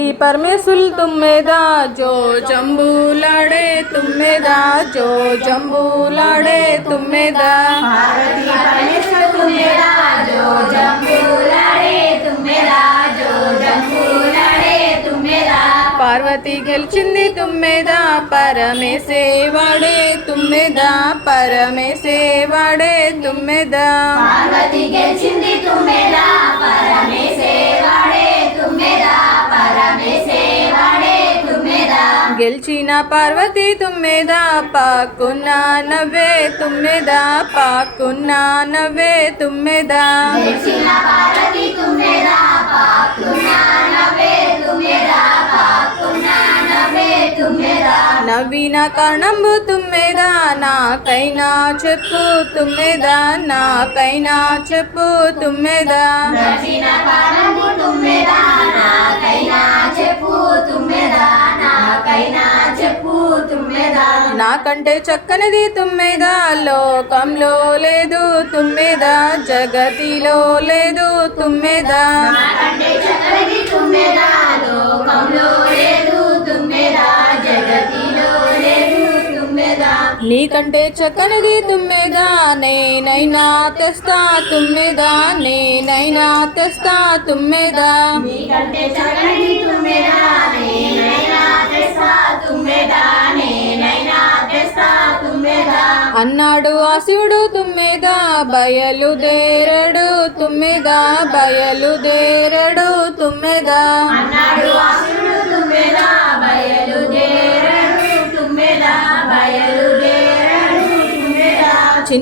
पार्वती परमेशुल तुम्हेदा जो जम्बू लाड़े तुम्हेदा जो जम्बू लाड़े तुम्हेदा पार्वती परमेश्वर तुम्हेदा जो जम्बू लाड़े तुम्हेदा जो जम्बू लाड़े तुम्हेदा पार्वती गेल्चिंदी तुम्हेदा परमेसे वाड़े तुम्हेदा परमेसे वाड़े तुम्हेदा पार्वती गेल्चिंदी तुम्हेदा परमेसे वाड़े तुम्हेदा परमेसे वाड़े तुम्हेदा గెలిచిన పార్వతి తుమ్మెద పాకున్న నవ్వే తుమ్మెద పాకున్న నవ్వే తుమ్మెద గెలిచిన పార్వతి తుమ్మెద పాకున్న నవ్వే తుమ్మెద పాకున్న నవ్వే తుమ్మెద నవ్విన కారణంబు తుమ్మెద నాకైనా చెప్పు తుమ్మెద నాకైనా చెప్పు తుమ్మెద గెలిచిన కారణంబు తుమ్మెద నాకైనా చెప్పు తుమ్మెద నాకైనా చెప్పు తుమ్మెద నాకంటే చక్కనిది తుమ్మెద లోకంలో లేదు తుమ్మెద జగతిలో లేదు తుమ్మెద నాకంటే చక్కనిది తుమ్మెద లోకంలో లేదు తుమ్మెద జగతిలో లేదు తుమ్మెద నీకంటే చక్కనిది తుమ్మెద నేనైనా తెస్తా తుమ్మెద నేనైనా తెస్తా తుమ్మెద నీకంటే చక్కనిది తుమ్మెద నేనైనా తెస్తా తుమ్మెద నేనైనా తెస్తా తుమ్మెద అన్నాడు ఆ శివుడు తుమ్మెద బయలుదేరడు తుమ్మెద బయలుదేరడు తుమ్మెద అన్నాడు ఆ శివుడు తుమ్మెద బయలుదేరడు తుమ్మెద బయలుదేరడు తుమ్మెద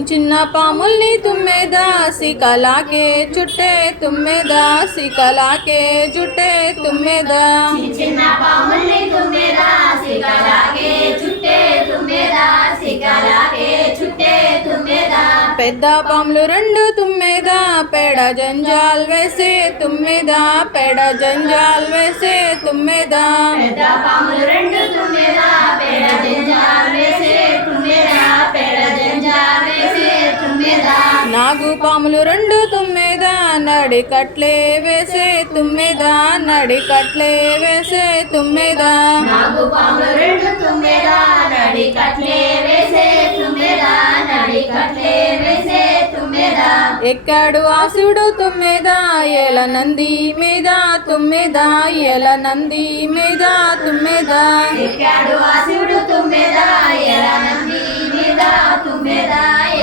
చిన్న పాముల్ని తుమ్మెద సికలాకే చుట్టే తుమ్మెద సికలాకే జుట్టే తుమ్మెద చిన్న పాముల్ని తుమ్మెద సిగలాగే చుట్టే తుమ్మెద సిగలాగే చుట్టే తుమ్మెద పెద్ద పాములు రెండు తుమ్మెద పెడ జంజాల్ వేసే తుమ్మెద పెడ జంజాల్ వేసే తుమ్మెద పెద్ద పాములు రెండు తుమ్మెద పెడ జంజాల్ వేసే తుమ్మెద పెడ జంజాల్ వేసే తుమ్మెద నాగు పాములు రెండు తుమ్మెద నడికట్లే వేసే తుమ్మెద నడికట్లే వేసే తుమ్మెద నాగు పాములు రెండు తుమ్మెద నడి కట్లే వేసే తుమ్మెద నడి కట్లే వేసే తుమ్మెద ఎక్కాడు ఆ శివుడు తుమ్మెద ఎల నంది మీద తుమ్మెద ఎల నంది మీద తుమ్మెద ఎక్కాడు ఆ శివుడు తుమ్మెద ఎల నంది మీద తుమ్మెద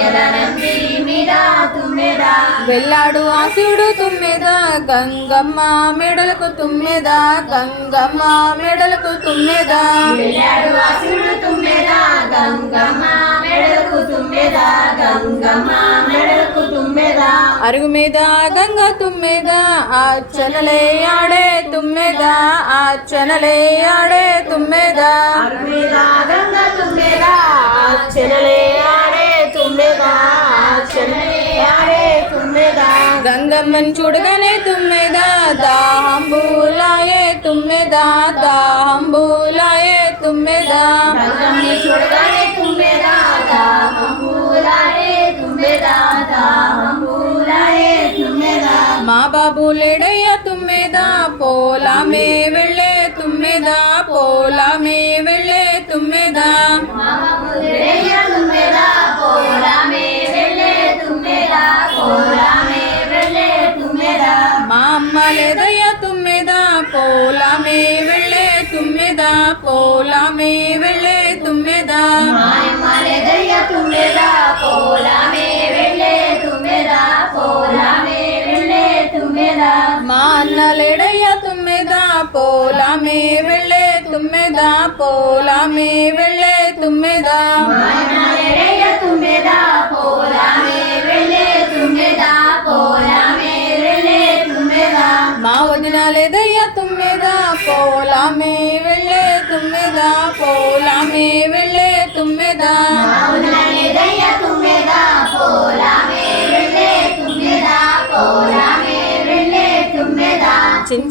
ఎల నంది మీద తుమ్మెద వెళ్ళాడు ఆ శివుడు తుమ్మెద గంగమ్మ మెడలకు తుమ్మెద గంగమ్మ మెడలకు తుమ్మెద వెళ్ళాడు ఆ శివుడు తుమ్మెద గంగమ్మ మెడలకు తుమ్మెద గంగమ్మ మెడలకు తుమ్మెద అరుగు మీద గంగ తుమ్మెద ఆ చనలే ఆడే తుమ్మెద ఆ చనలే ఆడే తుమ్మెద మీద గంగ తుమ్మెద చెనలే ఆడే తుమ్మెద చెనలే ఆడే తుమ్మెద గంగమ్మని చూడగానే తుమ్మెద దాహంబులాయే తుమ్మెద దాహంబులాయే తుమ్మెద గంగమ్ని చూడగానే తుమ్మెద దాహంబులాడే తుమ్మెద దాహంబులాడే తుమ్మెద మా బాబు లేడయ్య తుమ్మెద పోలామే వెళ్ళే తుమ్మెద పోలామే వెళ్ళే తుమ్మెద మామూలయ్య తుమ్మెద పోలామే వెళ్ళే తుమ్మెద పోలామే వెళ్ళే తుమ్మెద మా అమ్మ లేదయ్య తుమ్మెద పోలామే వెళ్ళే తుమ్మెద పోలామే వెళ్ళే తుమ్మెద మాయమాలేదయ్య తుమ్మెద పోలామే వెళ్ళే తుమ్మెద పోలామే వెళ్ళే తుమ్మెద మా అన్న లేడయ్య తుమ్మెద పోలామే వెళ్ళే తుమ్మెద పోలామే వెళ్ళే తుమ్మెద మాయమాలేదయ్య తుమ్మెద పోలామే వెళ్ళే తుమ్మెద పోలామే వెళ్ళే తుమ్మెద మా వదిన లేదయ్య తుమ్మెద పోలామే వెళ్ళే తుమ్మెద పోలామే వెళ్ళే తుమ్మెద మాయమాలేదయ్య తుమ్మెద పోలామే వెళ్ళే తుమ్మెద పోలామే వెళ్ళే తుమ్మెద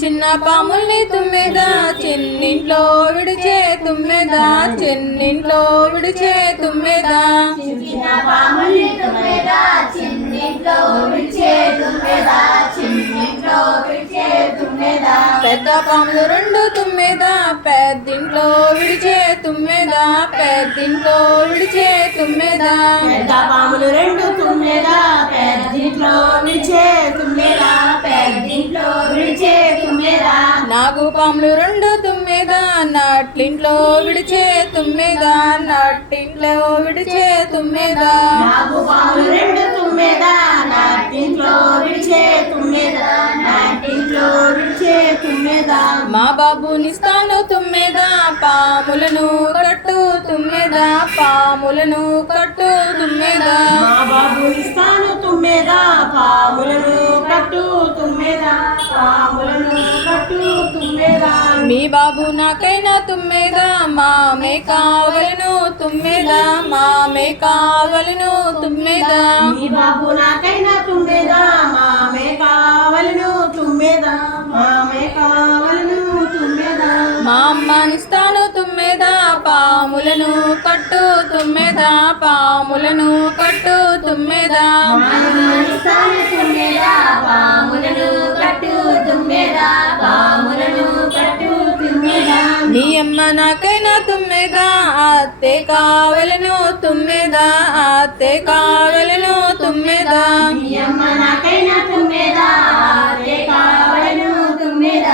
చిన్న పాముల్ని తుమ్మెద చిన్నింట్లో విడిచే తుమ్మెద చిన్నింట్లో విడిచే తుమ్మెద చిన్న పాముల్ని తుమ్మెద చిన్న చిన్నింట్లో విడిచే తుమ్మెద చిన్నింట్లో విడిచే తుమ్మెద పెద్ద పాములు రెండు తుమ్మెద పెద్దింట్లో విడిచే తుమ్మెద పెద్దింట్లో విడిచే తుమ్మెద పెద్ద పాములు రెండు తుమ్మెద పెద్దింట్లో విడిచే తుమ్మెద పెద్దింట్లో విడిచే తుమ్మెద నాగు పాములు రెండు తుమ్మెద నట్లింట్లో విడిచే తుమ్మెద నట్టింట్లో విడిచే తుమ్మెద నాగు పాములు రెండు తుమ్మెద నాటింట్లో విడిచే తుమ్మెద నాటింట్లో విడిచే తుమ్మెద మా బాబునిస్తాను తుమ్మెద పాములను కట్టు తుమ్మెద పాములను కట్టు తుమ్మెద మా బాబునిస్తాను తుమ్మెద పాములను కట్టు తుమ్మెద పాములను కట్టు తుమ్మెద మీ బాబు నాకైనా తుమ్మెద మామే కావలను తుమ్మెద మామే కావలను తుమ్మెద మీ బాబు నాకైనా తుమ్మెద మామే కావలను తుమ్మెద మామే కావలను తుమ్మెద మా అమ్మనిస్తాను తుమ్మెద పాములను కట్టు తుమ్మెద పాములను కట్టు తుమ్మెద మానిస్తాను తుమ్మెద పాములను కట్టు తుమ్మెద పాములను కట్టు తుమ్మెద నీ అమ్మ నాకైనా తుమ్మెద అత్తే కావలను తుమ్మెద అత్తే కావలను తుమ్మెద మీ అమ్మ నాకైనా తుమ్మెద ఆతే కావలను తుమ్మెద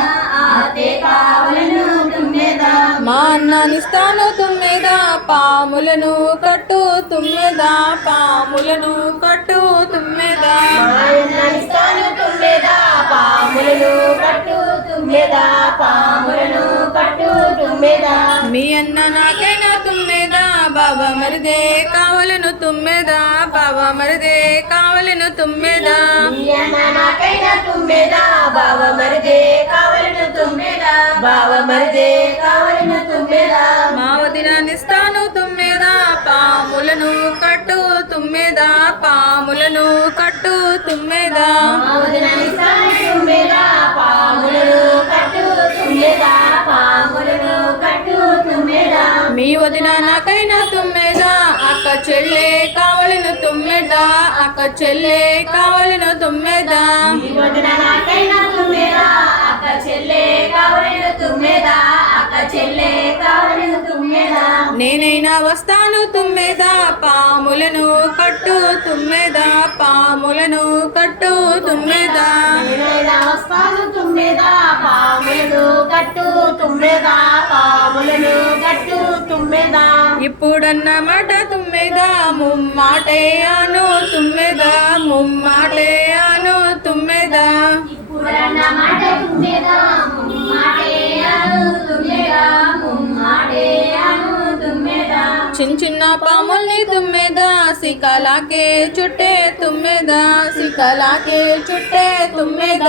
ఆతే కావలను తుమ్మెద మా అన్ననిస్తాను తుమ్మెద పాములను కట్టు తుమ్మెద పాములను కట్టు తుమ్మెద మానిస్తాను తుమ్మెద పాములను కట్టు తుమ్మెద పాములను కట్టు తుమ్మెద మీ అన్న నాకైనా తుమ్మెద బాబా మరిదే కావలను తుమ్మెద బాబా మరిదే కావలను తుమ్మెద మీ అన్న నాకైనా తుమ్మెద బావ మరిదే కావలను తుమ్మెద బావ మరిదే కావలను తుమ్మెద మా వదిననిస్తాను తుమ్మెద పాములను కట్టు తుమ్మెద పాములను కట్టు తుమ్మెద మావదననిస్తాను తుమ్మెద పాములను కట్టు తుమ్మెద పాములను కట్టు తుమ్మెద మీ వదిన నాకైనా తుమ్మెద అక్క చెల్లె కావలను తుమ్మెద అక్క చెల్లె కావలను తుమ్మెద ఈ వదన నాకైనా తుమ్మెద అక్క చెల్లె కావలను తుమ్మెద అక్క చెల్లె కావలను తుమ్మెద నేనైనా వస్తాను తుమ్మెద పాములను కట్టు తుమ్మెద పాములను కట్టు తుమ్మెద నేనైనా వస్తాను తుమ్మెద పాములను కట్టు తుమ్మెద పాములను కట్టు తుమ్మెద ఇప్పుడన్న మాట తుమ్మెద ముమ్మాటే అను తుమ్మెద ముమ్మాటే అను తుమ్మెద ఇప్పుడన్న మాట తుమ్మెద ముమ్మాటే అను తుమ్మెద ముమ్మాటే అను తుమ్మెద చిన్న చిన్న పాముల్ని తుమ్మెద సికలాకే చుట్టే తుమ్మెద సికలాకే చుట్టే తుమ్మెద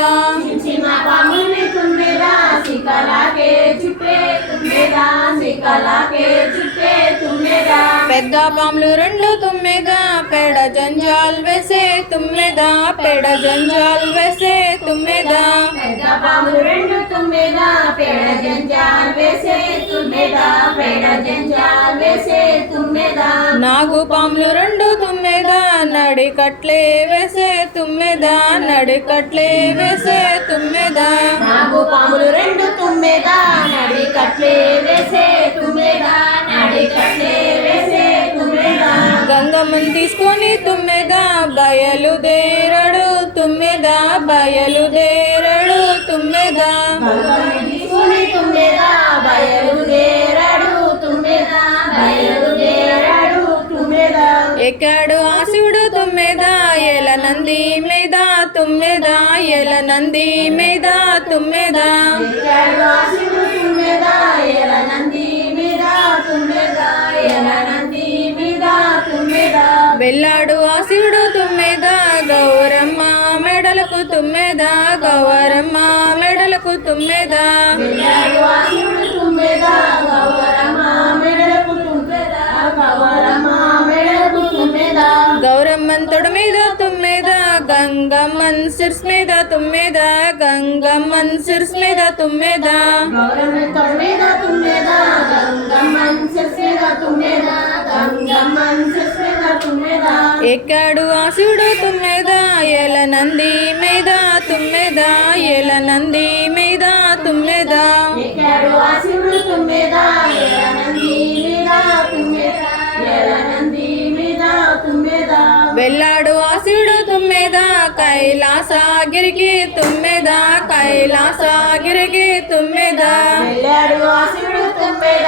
చిన్న పాముని తుమ్మెద సికలాకే చుట్టే తుమ్మెద సికలాకే చుట్టే తుమ్మెద పెద్ద పాములు రెండు తుమ్మెద పెడ జంజాల్ వేసే తుమ్మెద పెడ జంజాల్ వేసే తుమ్మెద పెద్ద పాములు రెండు తుమ్మెద పేడ జంజాల్ వేసే తుమ్మెద పేడ జంజాల్ వేసే తుమ్మెద నాగు పాములు రెండు తుమ్మెద నడికట్లే వేసే తుమ్మెద నడికట్లే వేసే తుమ్మెద నాగు పాములు రెండు తుమ్మెద నడి కట్లే వేసే తుమ్మెద నడి కట్లే వేసే తుమ్మెద గంగమ్మని తీసుకొని తుమ్మెద బయలుదేరడు తుమ్మెద బయలుదేరడు తుమ్మెద గంగని తీసుకుని తుమ్మెద బయలుదేరాడు తుమ్మెద బయలుదేరాడు తుమ్మెద ఎక్కాడు ఆ శివుడు తుమ్మెద ఎల నంది మీద తుమ్మెద ఎల నంది మీద తుమ్మెద ఎక్కాడు ఆ శివుడు తుమ్మెద ఎల నంది మీద తుమ్మెద ఎల నంది మీద తుమ్మెద వెళ్ళాడు ఆ శివుడు తుమ్మెద గౌరమ్మ మెడలకు తుమ్మెద గౌరమ్మ మెడలకు తుమ్మెద వెళ్ళాడు ఆ శివుడు తుమ్మెద గౌరమ్మ మెడలకు తుమ్మెద గౌరమ్మ మెడలకు తుమ్మెద గౌరమ్మన్ తొడ మీద తుమ్మెద గంగమ్మన్ సిర్స్ మీద తుమ్మెద గంగమ్మన్ సిర్స్ మీద తుమ్మెద గౌరమ్మ తొడ మీద తుమ్మెద గంగమ్మ శిరస్సు మీద తుమ్మెద గంగమ్మన్ సుస్మిత తుమ్మెద ఎక్కాడు ఆ శివుడు తుమ్మెద ఎల నంది మీద తుమ్మెద ఎల నంది మీద తుమ్మెద ఎక్కాడు ఆ శివుడు తుమ్మెద ఎల నంది మీద తుమ్మెద ఎల నంది మీద తుమ్మెద వెళ్ళాడు ఆ శివుడు తుమ్మెద కైలాసగిరికి తుమ్మెద కైలాసగిరికి తుమ్మెద వెళ్ళాడు ఆ శివుడు తుమ్మెద